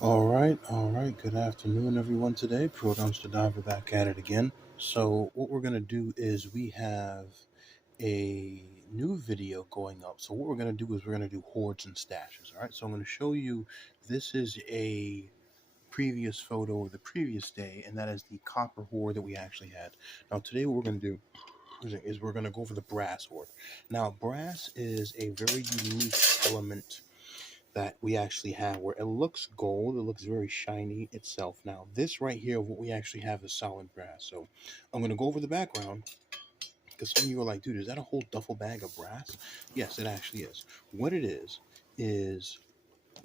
All right. Good afternoon, everyone. Today, Pro Dumpster Diver back at it again. So, what we're gonna do is we have a new video going up. So, what we're gonna do is we're gonna do hoards and stashes. All right. So, I'm gonna show you. This is a previous photo of the previous day, and that is the copper hoard that we actually had. Now, today, what we're gonna do is we're gonna go over the brass hoard. Now, brass is a very unique element that we actually have where it looks gold, it looks very shiny itself. Now, this right here, what we actually have is solid brass. So I'm going to go over the background because some of you are like, dude, is that a whole duffel bag of brass? Yes, it actually is. What it is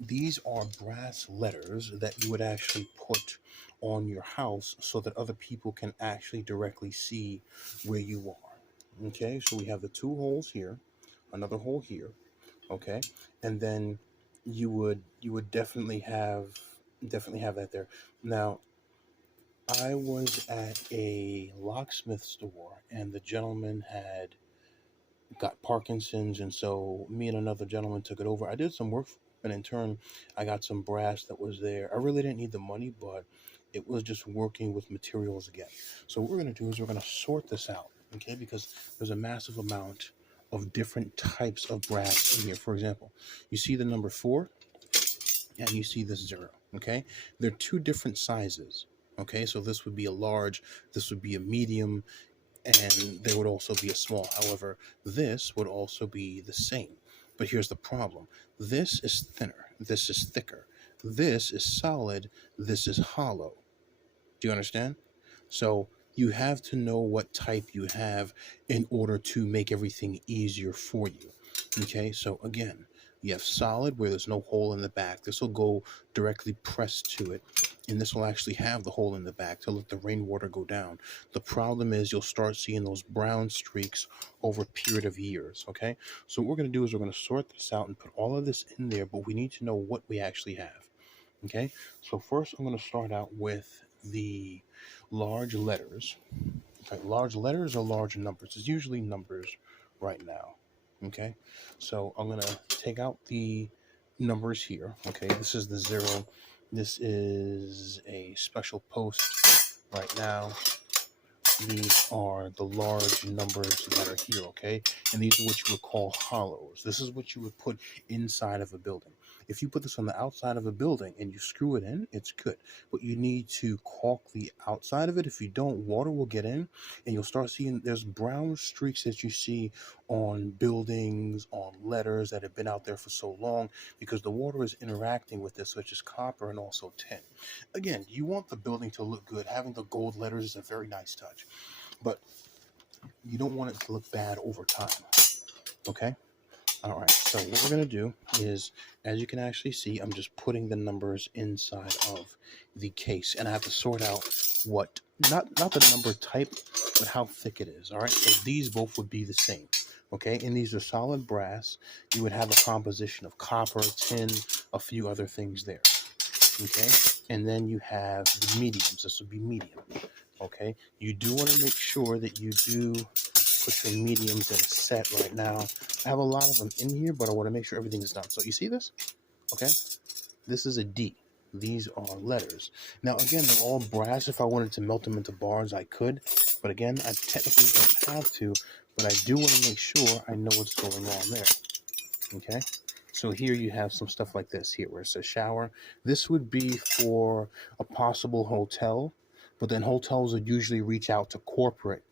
these are brass letters that you would actually put on your house so that other people can actually directly see where you are. Okay, so we have the two holes here, another hole here. Okay, and then you would definitely have that there. Now, I was at a locksmith store, and the gentleman had got Parkinson's, and so me and another gentleman took it over. I did some work, and in turn, I got some brass that was there. I really didn't need the money, but it was just working with materials again. So what we're gonna do is we're gonna sort this out, okay? Because there's a massive amount of different types of brass in here. For example, you see the number 4, and you see this 0. Okay, they're two different sizes. Okay, so this would be a large, this would be a medium, and there would also be a small. However, this would also be the same. But here's the problem. This is thinner. This is thicker. This is solid. This is hollow. Do you understand? So you have to know what type you have in order to make everything easier for you. Okay, so again, you have solid where there's no hole in the back. This will go directly pressed to it, and this will actually have the hole in the back to let the rainwater go down. The problem is you'll start seeing those brown streaks over a period of years. Okay, so what we're going to do is we're going to sort this out and put all of this in there, but we need to know what we actually have. Okay, so first I'm going to start out with the large letters. Okay, large letters or large numbers. It's usually numbers right now. Okay, so I'm going to take out the numbers here. Okay, this is the 0. This is a special post right now. These are the large numbers that are here, okay? And these are what you would call hollows. This is what you would put inside of a building. If you put this on the outside of a building and you screw it in, it's good. But you need to caulk the outside of it. If you don't, water will get in, and you'll start seeing there's brown streaks that you see on buildings, on letters that have been out there for so long because the water is interacting with this, which is copper and also tin. Again, you want the building to look good. Having the gold letters is a very nice touch, but you don't want it to look bad over time. Okay? All right. So what we're going to do is, as you can actually see, I'm just putting the numbers inside of the case, and I have to sort out what, not the number type, but how thick it is. All right. So these both would be the same. Okay. And these are solid brass. You would have a composition of copper, tin, a few other things there. Okay, and then you have the mediums. This would be medium. Okay, you do want to make sure that you do put your mediums in a set right now. I have a lot of them in here, but I want to make sure everything is done. So you see this? Okay, this is a D. These are letters. Now again, they're all brass. If I wanted to melt them into bars, I could, but again, I technically don't have to. But I do want to make sure I know what's going on there. Okay, so here you have some stuff like this here where it says shower. This would be for a possible hotel, but then hotels would usually reach out to corporate,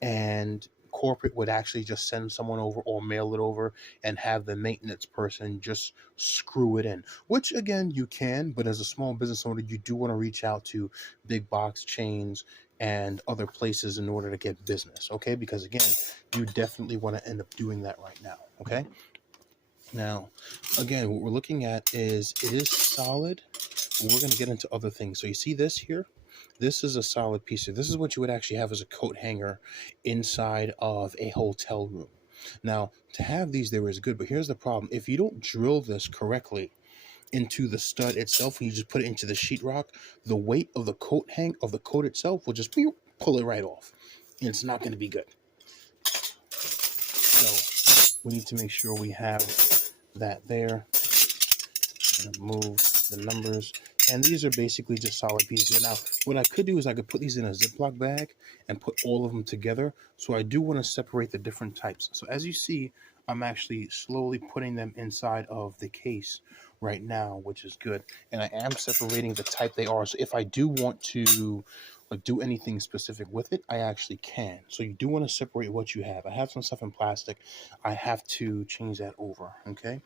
and corporate would actually just send someone over or mail it over and have the maintenance person just screw it in, which again you can, but as a small business owner you do want to reach out to big box chains and other places in order to get business. Okay, because again, you definitely want to end up doing that right now. Okay, now, again, what we're looking at is it is solid. We're going to get into other things. So you see this here? This is a solid piece. This is what you would actually have as a coat hanger inside of a hotel room. Now, to have these there is good, but here's the problem. If you don't drill this correctly into the stud itself and you just put it into the sheetrock, the weight of the coat itself will just pull it right off. And it's not going to be good. So we need to make sure we have that there. Move the numbers, And these are basically just solid pieces. Now, what I could do is I could put these in a Ziploc bag and put all of them together. So I do want to separate the different types. So as you see, I'm actually slowly putting them inside of the case right now, which is good. And I am separating the type they are. So if I do want to like do anything specific with it, I actually can. So you do want to separate what you have. I have some stuff in plastic. I have to change that over. Okay.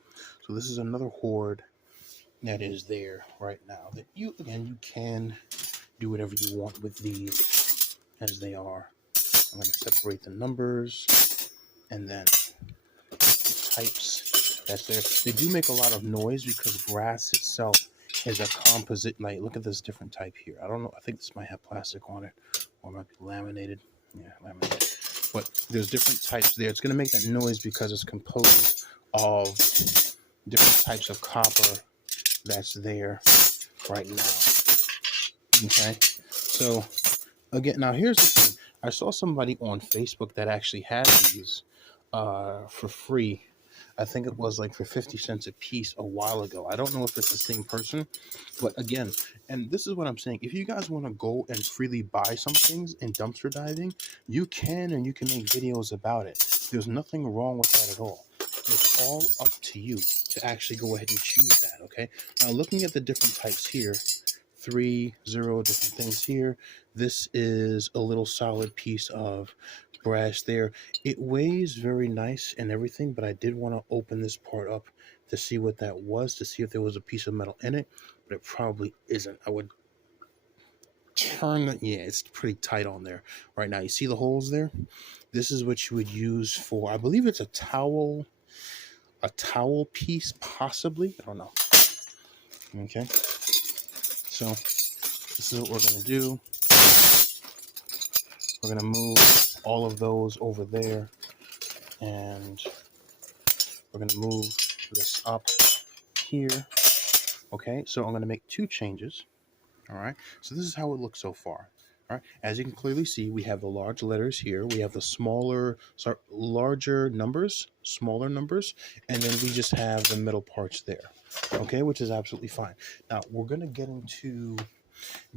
So this is another hoard that is there right now that you can do whatever you want with these as they are. I'm going to separate the numbers and then the types that's there. They do make a lot of noise because brass itself is a composite. Like, look at this different type here. I don't know. I think this might have plastic on it, or it might be laminated. Yeah, laminated. But there's different types there. It's going to make that noise because it's composed of different types of copper that's there right now. Okay, so again, now here's the thing. I saw somebody on Facebook that actually had these for free. I think it was like for 50 cents a piece a while ago. I don't know if it's the same person, but again, and this is what I'm saying. If you guys want to go and freely buy some things in dumpster diving, you can, and you can make videos about it. There's nothing wrong with that at all. It's all up to you to actually go ahead and choose that, okay? Now, looking at the different types here, 3, 0, different things here. This is a little solid piece of brass there. It weighs very nice and everything, but I did want to open this part up to see what that was, to see if there was a piece of metal in it, but it probably isn't. I would turn the, yeah, it's pretty tight on there right now. You see the holes there? This is what you would use for, I believe it's a towel piece, possibly. I don't know. Okay. So this is what we're going to do. We're going to move all of those over there, and we're going to move this up here. Okay, so I'm going to make 2 changes. All right, so this is how it looks so far. All right, as you can clearly see, we have the large letters here. We have the larger numbers, smaller numbers, and then we just have the middle parts there. Okay, which is absolutely fine. Now, we're going to get into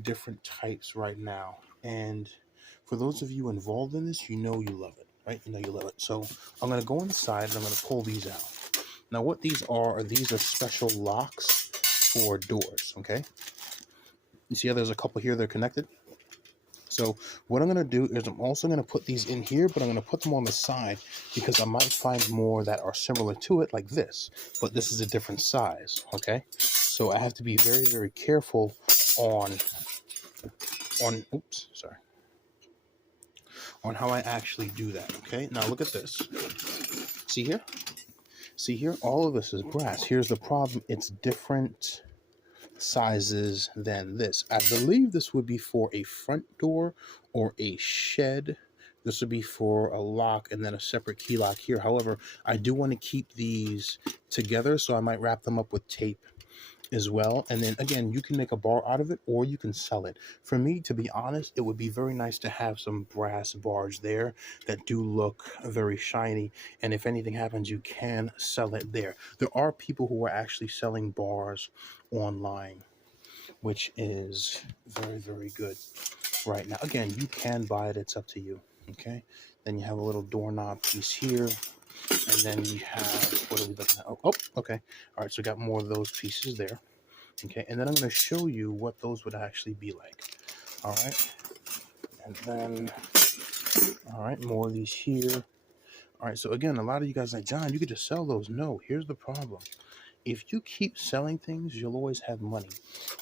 different types right now. And for those of you involved in this, you know you love it, right? You know you love it. So I'm going to go inside and I'm going to pull these out. Now, what these are special locks for doors, okay? You see how there's a couple here that are connected? So what I'm going to do is I'm also going to put these in here, but I'm going to put them on the side because I might find more that are similar to it like this, but this is a different size, okay? So I have to be very, very careful on how I actually do that, okay? Now look at this. See here? See here? All of this is brass. Here's the problem. It's different sizes than this. I believe this would be for a front door or a shed. This would be for a lock and then a separate key lock here. However, I do want to keep these together, so I might wrap them up with tape as well. And then again, you can make a bar out of it or you can sell it. For me, to be honest, it would be very nice to have some brass bars there that do look very shiny, and if anything happens, you can sell it there. There are people who are actually selling bars online, which is very, very good right now. Again, you can buy it, it's up to you. Okay, then you have a little doorknob piece here. And then you have, what are we looking at? Oh, okay. All right, so we got more of those pieces there. Okay, and then I'm going to show you what those would actually be like. All right. And then, all right, more of these here. All right, so again, a lot of you guys are like, John, you could just sell those. No, here's the problem. If you keep selling things, you'll always have money.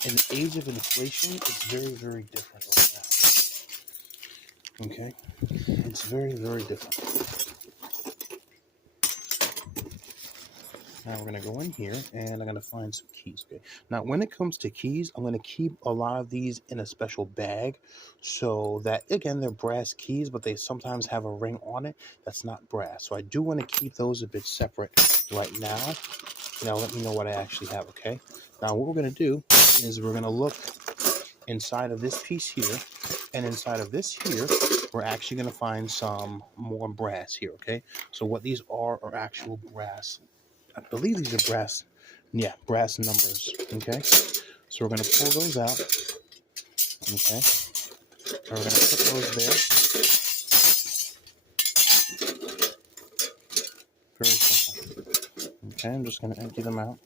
In the age of inflation, it's very, very different right now. Okay? It's very, very different. Now we're going to go in here and I'm going to find some keys. Okay. Now when it comes to keys, I'm going to keep a lot of these in a special bag so that, again, they're brass keys, but they sometimes have a ring on it that's not brass. So I do want to keep those a bit separate right now. Now let me know what I actually have, okay? Now what we're going to do is we're going to look inside of this piece here, and inside of this here, we're actually going to find some more brass here, okay? So what these are actual brass. I believe these are brass numbers, okay? So So we're going to pull those out. Okay. And we're going to put those there. Very simple. Okay, I'm just going to empty them out.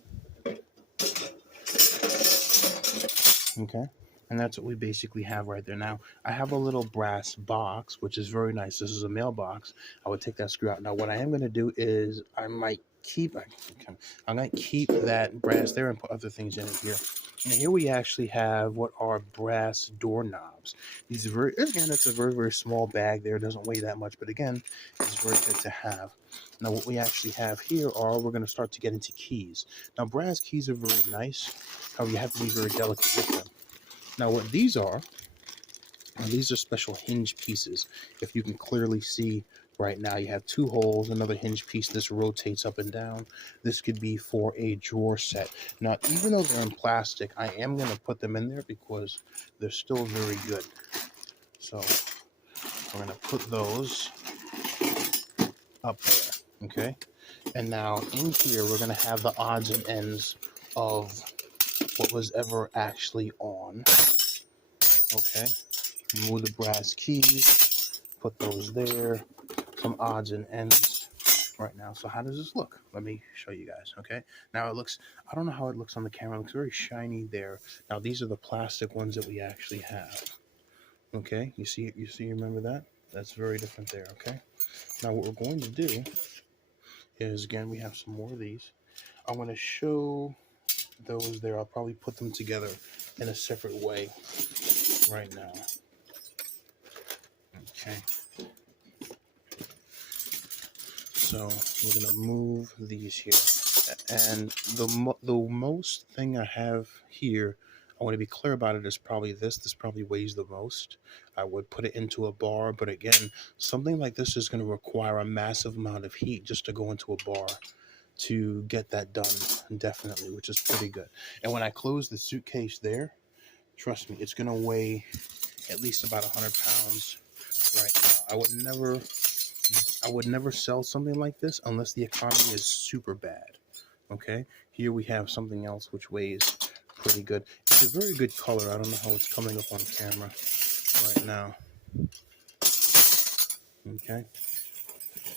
Okay, and that's what we basically have right there. Now, I have a little brass box, which is very nice. This is a mailbox. I would take that screw out. Now, what I am going to do is I'm going to keep that brass there and put other things in it here. And here we actually have what are brass doorknobs. These are it's a very, very small bag there. It doesn't weigh that much, but again, it's very good to have. Now, what we actually have here we're going to start to get into keys. Now, brass keys are very nice. However, you have to be very delicate with them. Now, what these are special hinge pieces. If you can clearly see right now, you have two holes, another hinge piece. This rotates up and down. This could be for a drawer set. Now, even though they're in plastic, I am going to put them in there because they're still very good. So we're going to put those up there, okay? And now in here, we're going to have the odds and ends of what was ever actually on, okay? Remove the brass keys, put those there, some odds and ends right now. So how does this look? Let me show you guys, okay? Now it looks, I don't know how it looks on the camera. It looks very shiny there. Now these are the plastic ones that we actually have, okay? You remember that? That's very different there, okay? Now what we're going to do is, again, we have some more of these. I'm going to show those there. I'll probably put them together in a separate way right now. Okay. So we're going to move these here. And the most thing I have here, I want to be clear about it, is probably this. This probably weighs the most. I would put it into a bar, but again, something like this is going to require a massive amount of heat just to go into a bar to get that done, definitely, which is pretty good. And when I close the suitcase there, trust me, it's going to weigh at least about 100 pounds right now. I would never sell something like this unless the economy is super bad. Okay, here we have something else which weighs pretty good. It's a very good color. I don't know how it's coming up on camera right now. Okay,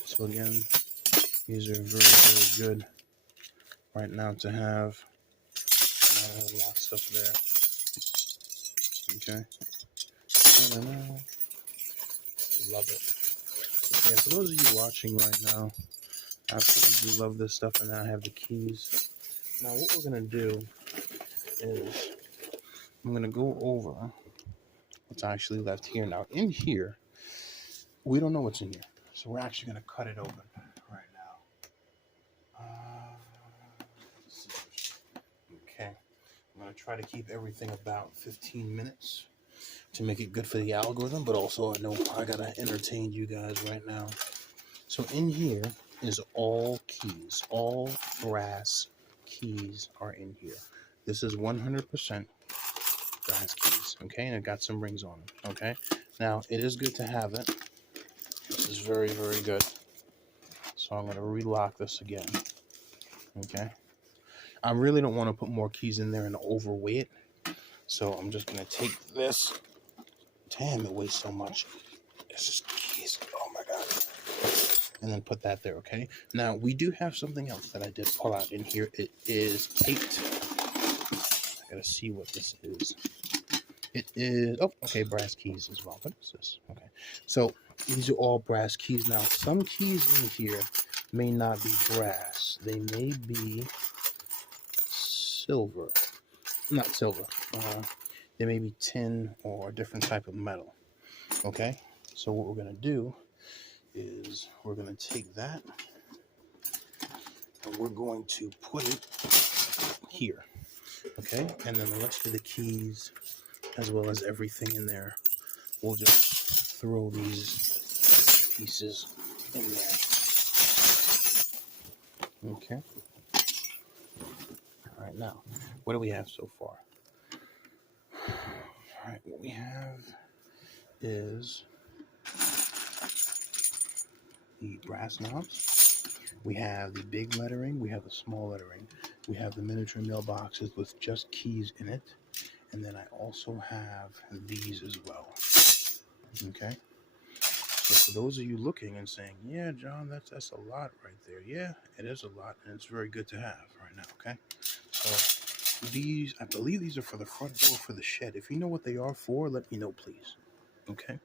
so again, these are very, very good right now to have. A lot of stuff there. Okay, love it. Yeah, for those of you watching right now, absolutely do love this stuff. And now I have the keys. Now what we're going to do is I'm going to go over what's actually left here. Now in here, we don't know what's in here. So we're actually going to cut it open right now. Okay. I'm going to try to keep everything about 15 minutes to make it good for the algorithm, but also I know I got to entertain you guys right now. So in here is all keys. All brass keys are in here. This is 100% brass keys, okay? And it got some rings on it, okay? Now, it is good to have it. This is very, very good. So I'm going to relock this again, okay? I really don't want to put more keys in there and overweigh it. So I'm just going to take this. Damn, it weighs so much. This is keys. Oh, my God. And then put that there, okay? Now, we do have something else that I did pull out in here. It is taped. I got to see what this is. It is, oh, okay, brass keys as well. What is this? Okay, so these are all brass keys. Now, some keys in here may not be brass. They may be silver. Not silver. They may be tin or a different type of metal. Okay, so what we're going to do is we're going to take that and we're going to put it here. Okay, and then the rest of the keys, as well as everything in there, we'll just throw these pieces in there. Okay. All right, now, what do we have so far? All right, what we have is the brass knobs. We have the big lettering. We have the small lettering. We have the miniature mailboxes with just keys in it. And then I also have these as well. Okay. So for those of you looking and saying, yeah, John, that's a lot right there. Yeah, it is a lot, and it's very good to have right now. Okay. So these, I believe these are for the front door for the shed. If you know what they are for, let me know, please. Okay.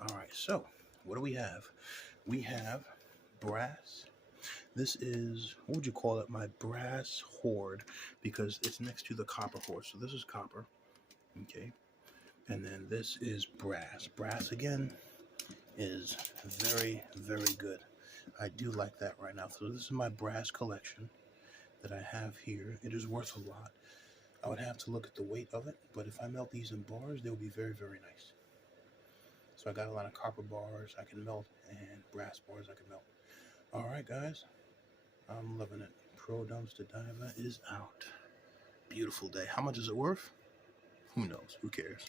All right. So what do we have? We have brass. This is, what would you call it? My brass hoard, because it's next to the copper hoard. So this is copper. Okay. And then this is brass. Brass again is very, very good. I do like that right now. So this is my brass collection that I have here. It is worth a lot. I would have to look at the weight of it, but if I melt these in bars, they'll be very, very nice. So I got a lot of copper bars I can melt and brass bars I can melt. All right, guys. I'm loving it. Pro Dumpster Diver is out. Beautiful day. How much is it worth? Who knows? Who cares?